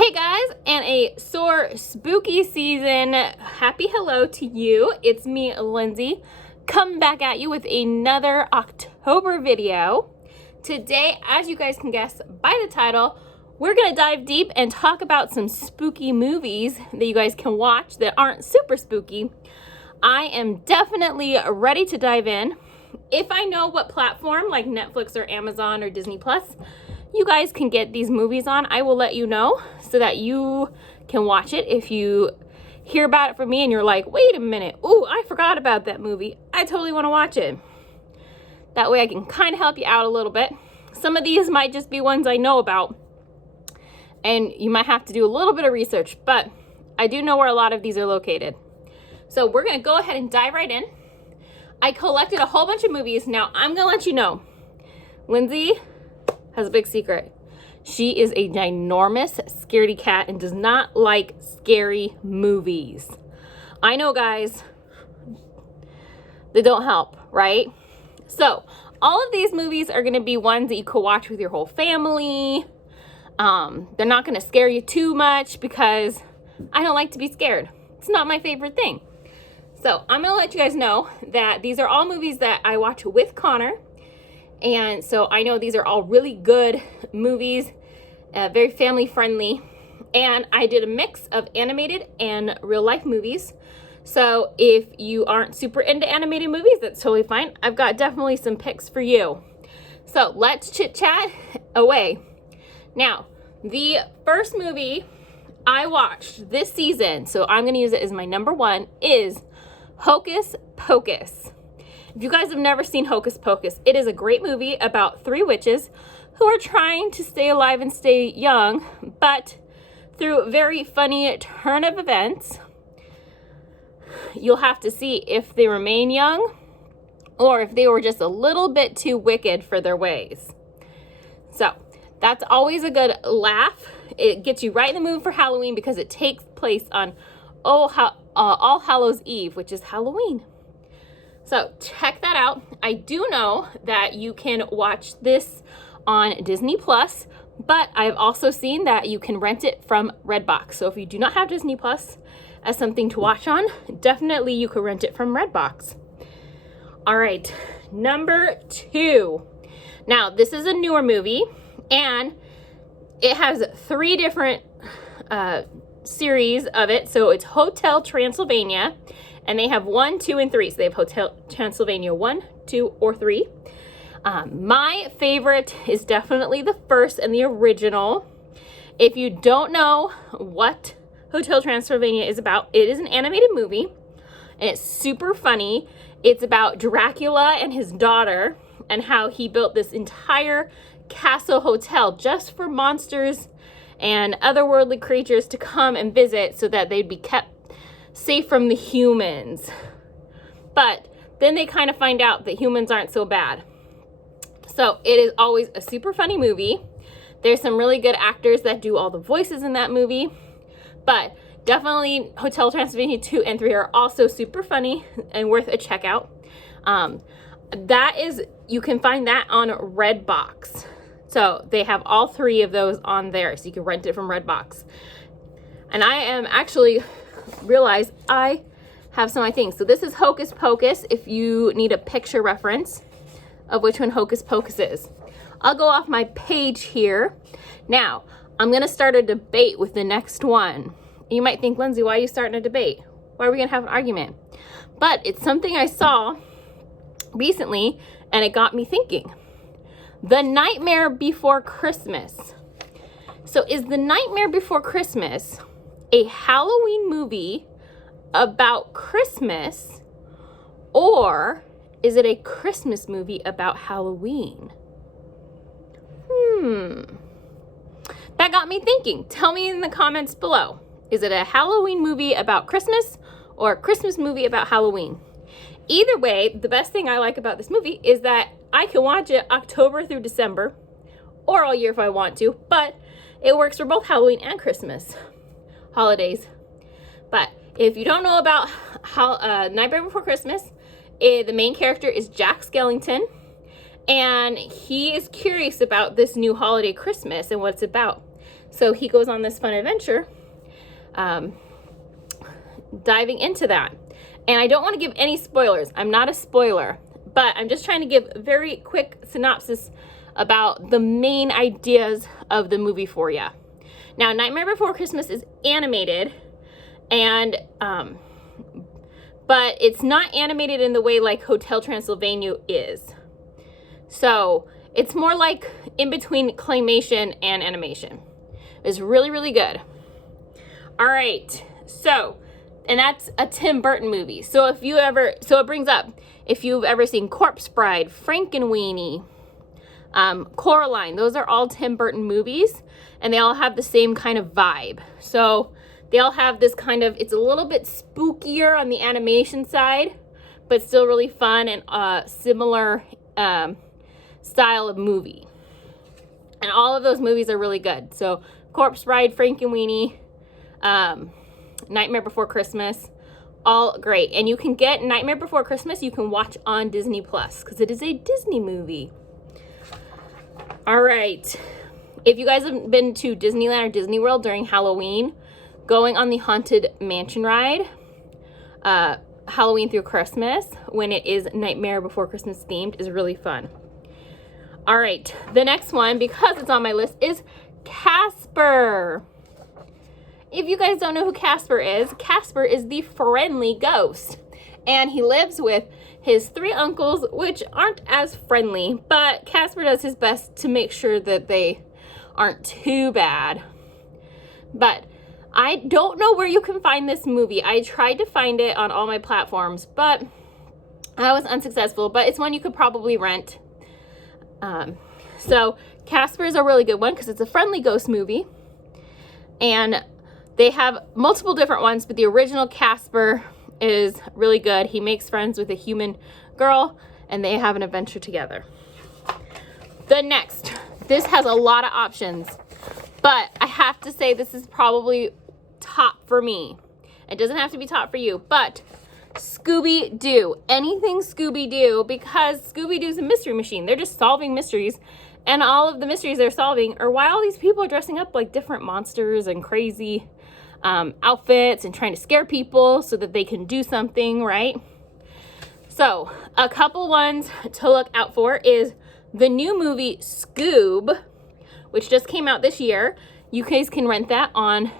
Hey guys, and a SOAR spooky season happy hello to you. It's me, Lindsay, coming back at you with another October video. Today, as you guys can guess by the title, we're gonna dive deep and talk about some spooky movies that you guys can watch that aren't super spooky. I am definitely ready to dive in. If I know what platform, like Netflix or Amazon or Disney Plus, you guys can get these movies on, I will let you know so that you can watch it. If you hear about it from me and you're like, wait a minute, ooh, I forgot about that movie, I totally want to watch it. That way I can kind of help you out a little bit. Some of these might just be ones I know about, and you might have to do a little bit of research, but I do know where a lot of these are located. So we're gonna go ahead and dive right in. I collected a whole bunch of movies. Now I'm gonna let you know, Lindsay has a big secret. She is a ginormous scaredy cat and does not like scary movies. I know, guys, they don't help, right? So all of these movies are gonna be ones that you could watch with your whole family. They're not gonna scare you too much because I don't like to be scared. It's not my favorite thing. So I'm gonna let you guys know that these are all movies that I watch with Connor. And so I know these are all really good movies, very family friendly. And I did a mix of animated and real life movies. So if you aren't super into animated movies, that's totally fine. I've got definitely some picks for you. So let's chit chat away. Now, the first movie I watched this season, so I'm gonna use it as my number one, is Hocus Pocus. If you guys have never seen Hocus Pocus, it is a great movie about three witches who are trying to stay alive and stay young, but through a very funny turn of events, you'll have to see if they remain young or if they were just a little bit too wicked for their ways. So that's always a good laugh. It gets you right in the mood for Halloween because it takes place on All Hallows Eve, which is Halloween. So check that out. I do know that you can watch this on Disney Plus, but I've also seen that you can rent it from Redbox. So if you do not have Disney Plus as something to watch on, definitely you could rent it from Redbox. All right, number two. Now this is a newer movie and it has three different series of it. So it's Hotel Transylvania. And they have 1, 2, and 3. So they have Hotel Transylvania 1, 2, or 3. My favorite is definitely the first and the original. If you don't know what Hotel Transylvania is about, it is an animated movie. And it's super funny. It's about Dracula and his daughter and how he built this entire castle hotel just for monsters and otherworldly creatures to come and visit so that they'd be kept safe from the humans. But then they kind of find out that humans aren't so bad. So it is always a super funny movie. There's some really good actors that do all the voices in that movie. But definitely Hotel Transylvania 2 and 3 are also super funny and worth a check out. You can find that on Redbox. So they have all three of those on there. So you can rent it from Redbox. And I am actually realize I have some of my things. So this is Hocus Pocus if you need a picture reference of which one Hocus Pocus is. I'll go off my page here. Now, I'm gonna start a debate with the next one. You might think, Lindsay, why are you starting a debate? Why are we gonna have an argument? But it's something I saw recently and it got me thinking. The Nightmare Before Christmas. So is The Nightmare Before Christmas a Halloween movie about Christmas, or is it a Christmas movie about Halloween? That got me thinking. Tell me in the comments below. Is it a Halloween movie about Christmas or a Christmas movie about Halloween? Either way, the best thing I like about this movie is that I can watch it October through December or all year if I want to, but it works for both Halloween and Christmas holidays. But if you don't know about Nightmare Before Christmas, the main character is Jack Skellington, and he is curious about this new holiday Christmas and what it's about. So he goes on this fun adventure, diving into that. And I don't want to give any spoilers. I'm not a spoiler, but I'm just trying to give a very quick synopsis about the main ideas of the movie for you. Now, Nightmare Before Christmas is animated, and but it's not animated in the way like Hotel Transylvania is. So it's more like in between claymation and animation. It's really, really good. All right, so, and that's a Tim Burton movie. So if you ever, so it brings up, if you've ever seen Corpse Bride, Frankenweenie, Coraline, those are all Tim Burton movies, and they all have the same kind of vibe. So they all have this kind of, it's a little bit spookier on the animation side, but still really fun and similar style of movie. And all of those movies are really good. So Corpse Bride, Frankenweenie, Nightmare Before Christmas, all great. And you can get Nightmare Before Christmas, you can watch on Disney Plus because it is a Disney movie. All right. If you guys have been to Disneyland or Disney World during Halloween, going on the Haunted Mansion ride, Halloween through Christmas, when it is Nightmare Before Christmas themed, is really fun. All right, the next one, because it's on my list, is Casper. If you guys don't know who Casper is the friendly ghost. And he lives with his 3 uncles, which aren't as friendly, but Casper does his best to make sure that they aren't too bad. But I don't know where you can find this movie. I tried to find it on all my platforms, but I was unsuccessful. But it's one you could probably rent. So Casper is a really good one because it's a friendly ghost movie. And they have multiple different ones, but the original Casper is really good. He makes friends with a human girl and they have an adventure together. The next, this has a lot of options, but I have to say this is probably top for me. It doesn't have to be top for you, but Scooby-Doo. Anything Scooby-Doo, because Scooby-Doo's a mystery machine. They're just solving mysteries, and all of the mysteries they're solving are why all these people are dressing up like different monsters and crazy outfits and trying to scare people so that they can do something, right? So a couple ones to look out for is the new movie Scoob, which just came out this year. You guys can rent that in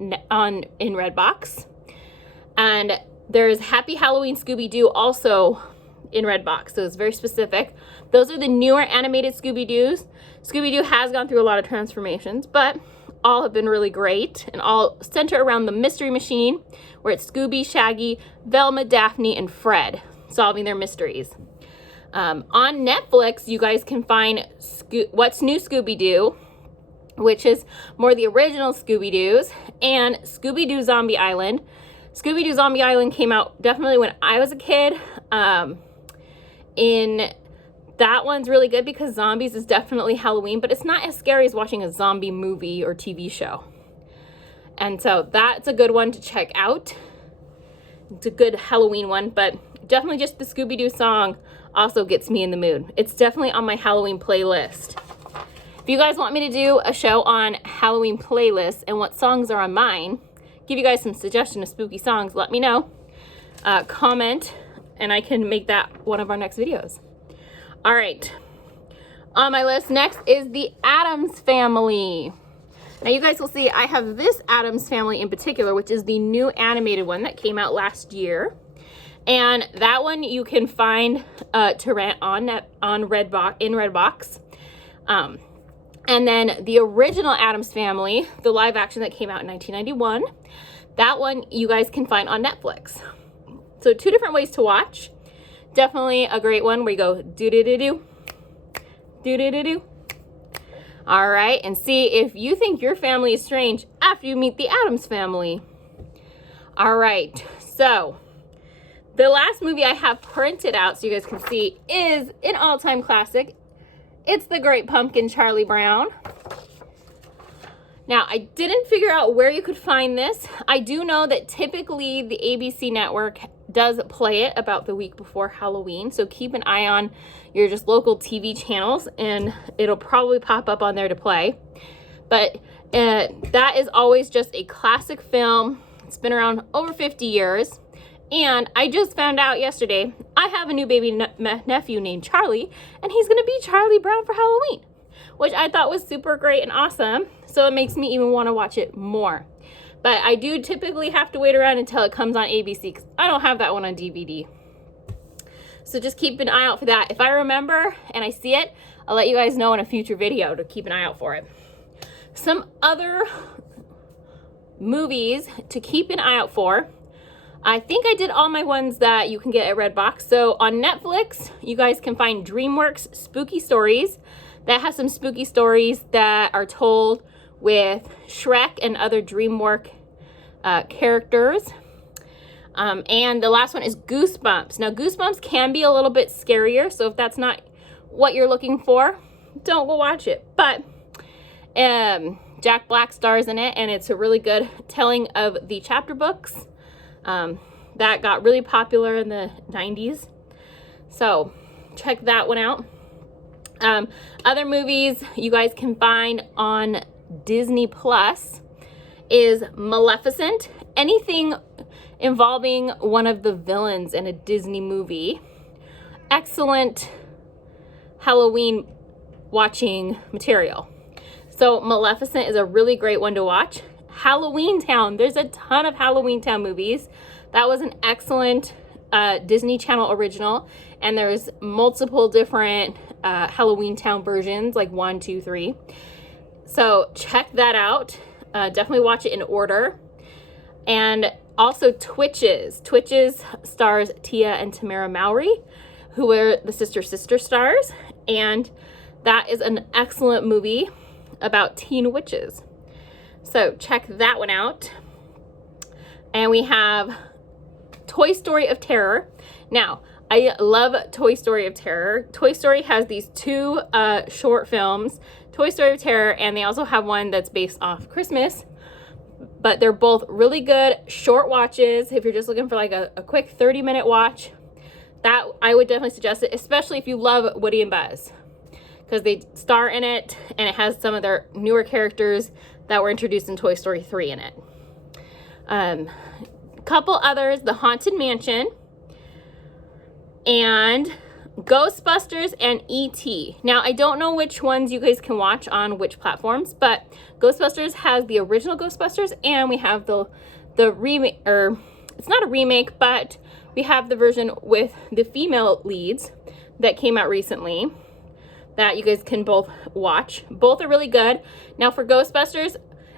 Redbox. And there's Happy Halloween Scooby-Doo also in Redbox, so it's very specific. Those are the newer animated Scooby-Doos. Scooby-Doo has gone through a lot of transformations, but all have been really great and all center around the mystery machine, where it's Scooby, Shaggy, Velma, Daphne, and Fred solving their mysteries. On Netflix, you guys can find What's New Scooby-Doo, which is more the original Scooby-Doos, and Scooby-Doo Zombie Island. Scooby-Doo Zombie Island came out definitely when I was a kid. That one's really good because zombies is definitely Halloween, but it's not as scary as watching a zombie movie or TV show. And so that's a good one to check out. It's a good Halloween one, but definitely just the Scooby-Doo song also gets me in the mood. It's definitely on my Halloween playlist. If you guys want me to do a show on Halloween playlists and what songs are on mine, give you guys some suggestion of spooky songs, let me know. Comment, and I can make that one of our next videos. All right, on my list next is the Addams Family. Now you guys will see I have this Addams Family in particular, which is the new animated one that came out last year. And that one you can find to rent on Redbox. And then the original Addams Family, the live action that came out in 1991, that one you guys can find on Netflix. So 2 different ways to watch. Definitely a great one where you go do-do-do-do, do-do-do-do. All right, and see if you think your family is strange after you meet the Addams Family. All right, so the last movie I have printed out so you guys can see is an all-time classic. It's The Great Pumpkin, Charlie Brown. Now, I didn't figure out where you could find this. I do know that typically the ABC network does play it about the week before Halloween, so keep an eye on your just local TV channels and it'll probably pop up on there to play. But That is always just a classic film. It's been around over 50 years. And I just found out yesterday, I have a new baby nephew named Charlie, and he's gonna be Charlie Brown for Halloween, which I thought was super great and awesome. So it makes me even wanna watch it more. But I do typically have to wait around until it comes on ABC because I don't have that one on DVD. So just keep an eye out for that. If I remember and I see it, I'll let you guys know in a future video to keep an eye out for it. Some other movies to keep an eye out for. I think I did all my ones that you can get at Redbox. So on Netflix, you guys can find DreamWorks Spooky Stories. That has some spooky stories that are told with Shrek and other DreamWorks characters. And the last one is Goosebumps. Now, Goosebumps can be a little bit scarier, so if that's not what you're looking for, don't go watch it. But Jack Black stars in it, and it's a really good telling of the chapter books that got really popular in the 90s. So check that one out. Other movies you guys can find on Disney Plus is Maleficent. Anything involving one of the villains in a Disney movie. Excellent Halloween watching material. So Maleficent is a really great one to watch. Halloween Town, there's a ton of Halloween Town movies. That was an excellent Disney Channel original, and there's multiple different Halloween Town versions, like 1, 2, 3. So check that out. Definitely watch it in order. And also Twitches. Twitches stars Tia and Tamara Mowry, who were the sister stars. And that is an excellent movie about teen witches. So check that one out. And we have Toy Story of Terror. Now, I love Toy Story of Terror. Toy Story has these two short films, Toy Story of Terror, and they also have one that's based off Christmas. But they're both really good short watches. If you're just looking for like a quick 30-minute watch, that I would definitely suggest it, especially if you love Woody and Buzz, because they star in it, and it has some of their newer characters that were introduced in Toy Story 3 in it. Couple others, The Haunted Mansion, and Ghostbusters and E.T. Now, I don't know which ones you guys can watch on which platforms, but Ghostbusters has the original Ghostbusters, and we have the remake, or it's not a remake, but we have the version with the female leads that came out recently that you guys can both watch. Both are really good. Now, for Ghostbusters,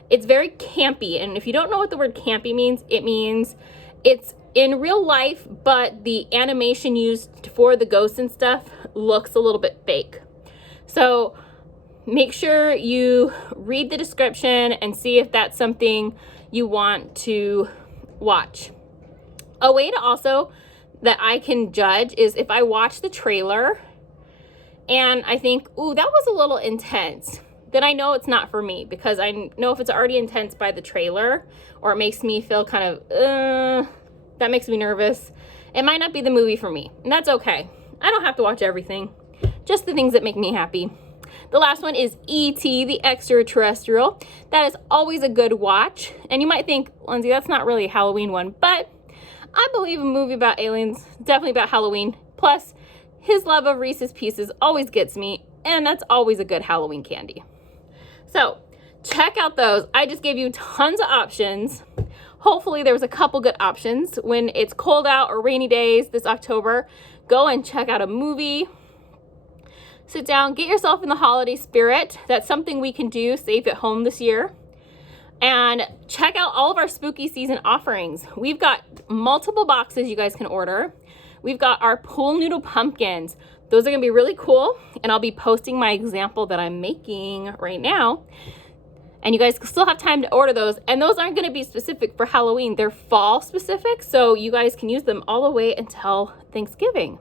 it's very campy, and if you don't know what the word campy means, it means it's in real life, but the animation used for the ghosts and stuff looks a little bit fake. So make sure you read the description and see if that's something you want to watch. A way to also that I can judge is if I watch the trailer and I think, ooh, that was a little intense, then I know it's not for me, because I know if it's already intense by the trailer, or it makes me feel kind of, that makes me nervous, it might not be the movie for me. And that's okay. I don't have to watch everything, just the things that make me happy. The last one is E.T. the Extraterrestrial. That is always a good watch. And you might think, Lindsay, that's not really a Halloween one, but I believe a movie about aliens, definitely about Halloween. Plus, his love of Reese's Pieces always gets me, and that's always a good Halloween candy. So check out those. I just gave you tons of options. Hopefully there was a couple good options. When it's cold out or rainy days this October, go and check out a movie. Sit down, get yourself in the holiday spirit. That's something we can do safe at home this year. And check out all of our spooky season offerings. We've got multiple boxes you guys can order. We've got our pool noodle pumpkins. Those are gonna be really cool, and I'll be posting my example that I'm making right now. And you guys still have time to order those, and those aren't gonna be specific for Halloween. They're fall specific, so you guys can use them all the way until Thanksgiving.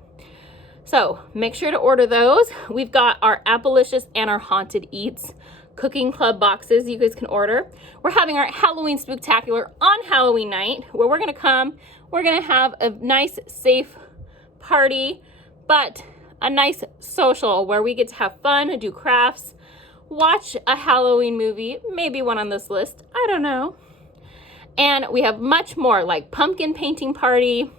So make sure to order those. We've got our Appalicious and our Haunted Eats cooking club boxes you guys can order. We're having our Halloween Spooktacular on Halloween night, where we're gonna have a nice, safe party, but a nice social where we get to have fun and do crafts, watch a Halloween movie, maybe one on this list, I don't know. And we have much more, like pumpkin painting party.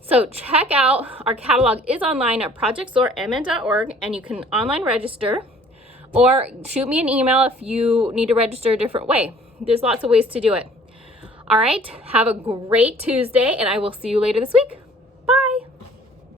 So check out, our catalog is online at projectsoarmn.org, and you can online register or shoot me an email if you need to register a different way. There's lots of ways to do it. All right, have a great Tuesday, and I will see you later this week.